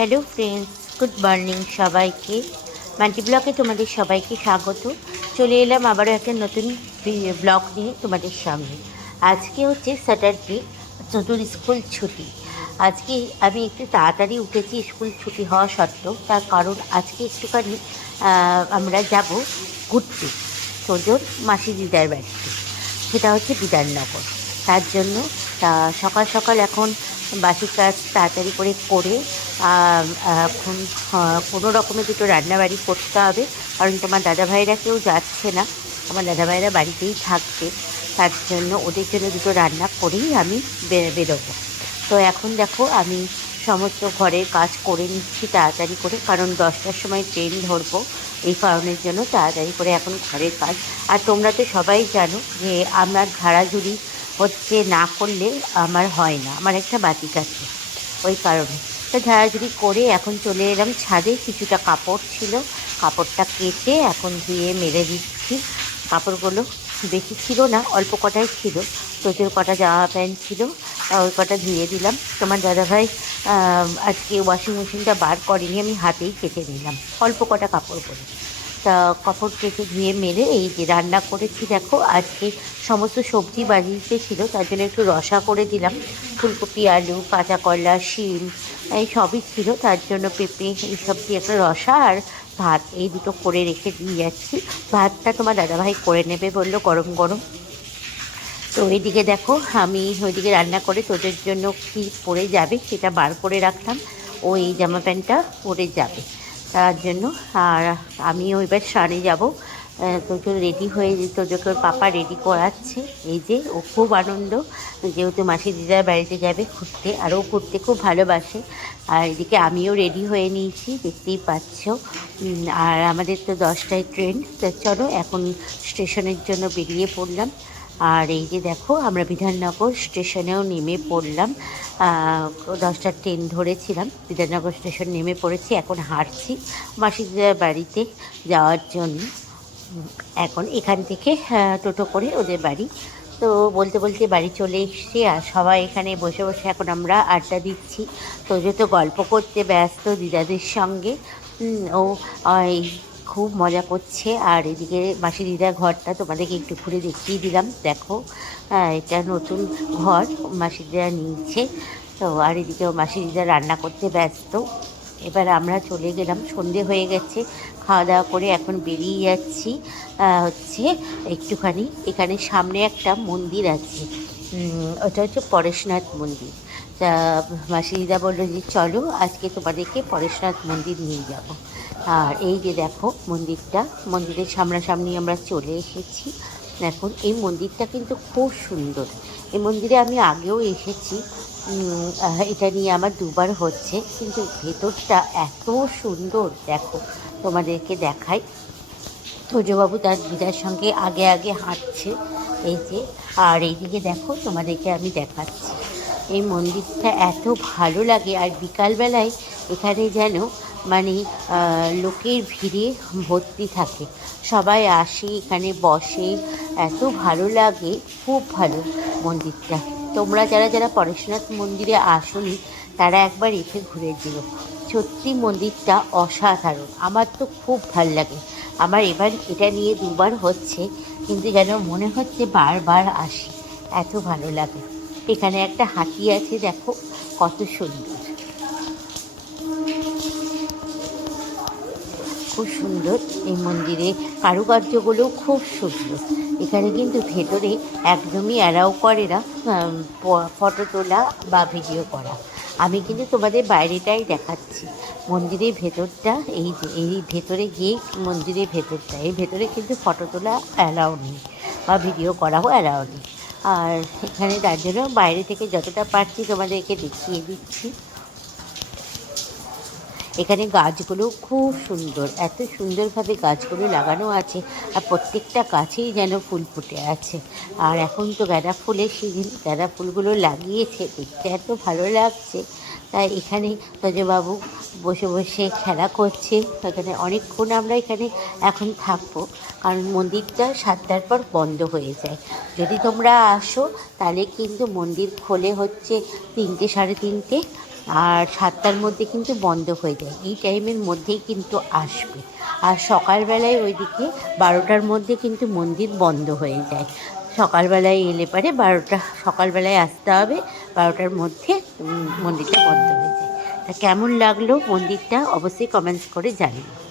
Hello friends good morning সবাইকে। Multi ব্লকে তোমাদের সবাইকে স্বাগত। চলে এলাম আবারও একটা নতুন ব্লগ নিয়ে তোমাদের সামনে। আজকে হচ্ছে স্যাটারডে নতুন স্কুল ছুটি। আজকে আমি একটু তাড়াতাড়ি উঠেছি, স্কুল ছুটি হওয়া সত্ত্বেও। তার কারণ আজকে একটুখানি আমরা যাব ঘুরতে। তোজোর মাসি দিদার বাড়িতে। সেটা হচ্ছে বিধাননগর। তার জন্য সকাল সকাল এখন বাসি কাজ তাড়াতাড়ি করে করে এখন কোনো রকমে দুটো রান্নাবাড়ি করতে হবে। কারণ তোমার দাদাভাইরা কেউ যাচ্ছে না। আমার দাদাভাইরা বাড়িতেই থাকছে তার জন্য ওদের জন্য দুটো রান্না করেই আমি বেরোবো। তো এখন দেখো আমি সমস্ত ঘরের কাজ করে নিচ্ছি তাড়াতাড়ি করে। কারণ দশটার সময় ট্রেন ধরবো। এই কারণের জন্য তাড়াতাড়ি করে এখন ঘরের কাজ। আর তোমরা তো সবাই জানো যে আমার ঝাড়াঝুড়ি হচ্ছে না করলে আমার হয় না। আমার একটা বাতিক আছে। ওই কারণে। তো ঝাড়াঝুড়ি করে এখন চলে এলাম ছাদে। কিছুটা কাপড় ছিল, কাপড়টা কেটে এখন ধুয়ে মেরে দিচ্ছি। কাপড়গুলো বেশি ছিল না, অল্প কটাই ছিল। প্রচুর কটা জামা প্যান্ট ছিল ওই কটা ধুয়ে দিলাম। তোমার দাদাভাই আজকে ওয়াশিং মেশিনটা বার করেনি, আমি হাতেই কেটে নিলাম। অল্প কটা কাপড় তা কাপড় কেটে ধুয়ে মেরে এই যে রান্না করেছি, দেখো আজকে সমস্ত সবজি বাড়িতে ছিল, তার জন্য একটু রসা করে দিলাম। ফুলকপি, আলু, কাঁচা কলা, শিম, এই সবই ছিল, তার জন্য পেঁপে এইসব দিয়ে একটা রসা আর ভাত এই দুটো করে রেখে দিয়ে যাচ্ছি। ভাতটা তোমার দাদাভাই করে নেবে বলল গরম গরম। তো এইদিকে দেখো, আমি ওইদিকে রান্না করে তোদের জন্য কী পরে যাবে সেটা বার করে রাখলাম। ও এই জামা প্যান্টটা পরে যাবে। তার জন্য। আর আমিও এবার স্নানে যাব। তোজো রেডি হয়ে তোজোকে ওর পাপা রেডি করাচ্ছে। এই যে, ও খুব আনন্দ। যেহেতু মাসি দিদার বাড়িতে যাবে ঘুরতে, আর ও ঘুরতে খুব ভালোবাসে। আর এদিকে আমিও রেডি হয়ে নিয়েছি, দেখতেই পাচ্ছ। আর আমাদের তো দশটায় ট্রেন তো চলো, এখন স্টেশনের জন্য বেরিয়ে পড়লাম। আর এই যে দেখো, আমরা বিধাননগর স্টেশনেও নেমে পড়লাম। দশটার ট্রেন ধরেছিলাম, বিধাননগর স্টেশন নেমে পড়েছি, এখন হাঁটছি মাসিদের বাড়িতে যাওয়ার জন্য। এখন এখান থেকে টোটো করে ওদের বাড়ি। তো বলতে বলতে বাড়ি চলে এসেছি, আর সবাই এখানে বসে বসে এখন আমরা আড্ডা দিচ্ছি। তো যেহেতু গল্প করতে ব্যস্ত দিদাদের সঙ্গে। ও এই খুব মজা করছে। আর এদিকে মাসি দিদার ঘরটা তোমাদেরকে একটু ঘুরে দেখিয়ে দিলাম। দেখো হ্যাঁ এটা নতুন ঘর মাসি দিদা নিয়েছে। তো, আর এদিকে মাসি দিদা রান্না করতে ব্যস্ত। এবার আমরা চলে গেলাম। সন্ধে হয়ে গেছে। খাওয়া দাওয়া করে এখন বেরিয়ে যাচ্ছি। হচ্ছে একটুখানি এখানে সামনে একটা মন্দির আছে। ওটা হচ্ছে পরেশনাথ মন্দির। তা, মাসি দিদা বলল যে, চলো, আজকে তোমাদেরকে পরেশনাথ মন্দির নিয়ে যাব। আর এই যে দেখো মন্দিরটা, মন্দিরের সামনাসামনি আমরা চলে এসেছি। এখন এই মন্দিরটা কিন্তু খুব সুন্দর। এই মন্দিরে আমি আগেও এসেছি। এটা নিয়ে আমার দুবার হচ্ছে, কিন্তু ভেতরটা এত সুন্দর। দেখো, তোমাদেরকে দেখাই। তোজবাবু তার দিদার সঙ্গে আগে আগে হাঁটছে, এই যে। আর এইদিকে দেখো, তোমাদেরকে আমি দেখাচ্ছি। এই মন্দিরটা এত ভালো লাগে, আর বিকালবেলায় এখানে যেন মানে লোকের ভিড়ে ভর্তি থাকে। সবাই আসে, এখানে বসে। এত ভালো লাগে, খুব ভালো মন্দিরটা। তোমরা যারা যারা পরেশনাথ মন্দিরে আসনি, তারা একবার এসে ঘুরে যেও। সত্যি মন্দিরটা অসাধারণ। আমার তো খুব ভালো লাগে। আমার এবার এটা নিয়ে দুবার হচ্ছে, কিন্তু যেন মনে হচ্ছে বারবার আসি। এত ভালো লাগে। এখানে একটা হাতি আছে, দেখো, কত সুন্দর। খুব সুন্দর এই মন্দিরে কারুকার্যগুলো খুব সুন্দর। এখানে কিন্তু ভেতরে একদমই অ্যালাউ করে না ফটো তোলা বা ভিডিও করা। আমি কিন্তু তোমাদের বাইরেটাই দেখাচ্ছি। মন্দিরের ভেতরটা, এই যে, এই ভেতরে গিয়ে মন্দিরের ভেতরটা, এই ভেতরে কিন্তু ফটো তোলা অ্যালাউ নেই বা ভিডিও করাও অ্যালাউ নেই। আর এখানে তার জন্য বাইরে থেকে যতটা পারছি তোমাদেরকে দেখিয়ে দিচ্ছি। এখানে গাছগুলো খুব সুন্দর, এত সুন্দরভাবে গাছগুলো লাগানো আছে আর প্রত্যেকটা গাছেই যেন ফুল ফুটে আছে। আর এখন তো গাঁদা ফুলের সিজন গাঁদা ফুলগুলো লাগিয়েছে, দেখতে এত ভালো লাগছে। তাই এখানে বাবু বসে বসে খেলা করছে। এখানে অনেকক্ষণ আমরা এখানে এখন থাকব, কারণ মন্দিরটা সাতটার পর বন্ধ হয়ে যায়। যদি তোমরা আসো, তাহলে কিন্তু মন্দির খোলে হচ্ছে তিনটে, সাড়ে তিনটে। আর সাতটার মধ্যে কিন্তু বন্ধ হয়ে যায়। এই টাইমের মধ্যেই কিন্তু আসবে। আর সকালবেলায় ওইদিকে বারোটার মধ্যে কিন্তু মন্দির বন্ধ হয়ে যায়। সকালবেলায় এলে পারে বারোটা সকালবেলায় আসতে হবে, বারোটার মধ্যে মন্দিরটা বন্ধ হয়ে যায়। তা কেমন লাগল মন্দিরটা? অবশ্যই কমেন্টস করে জানিও।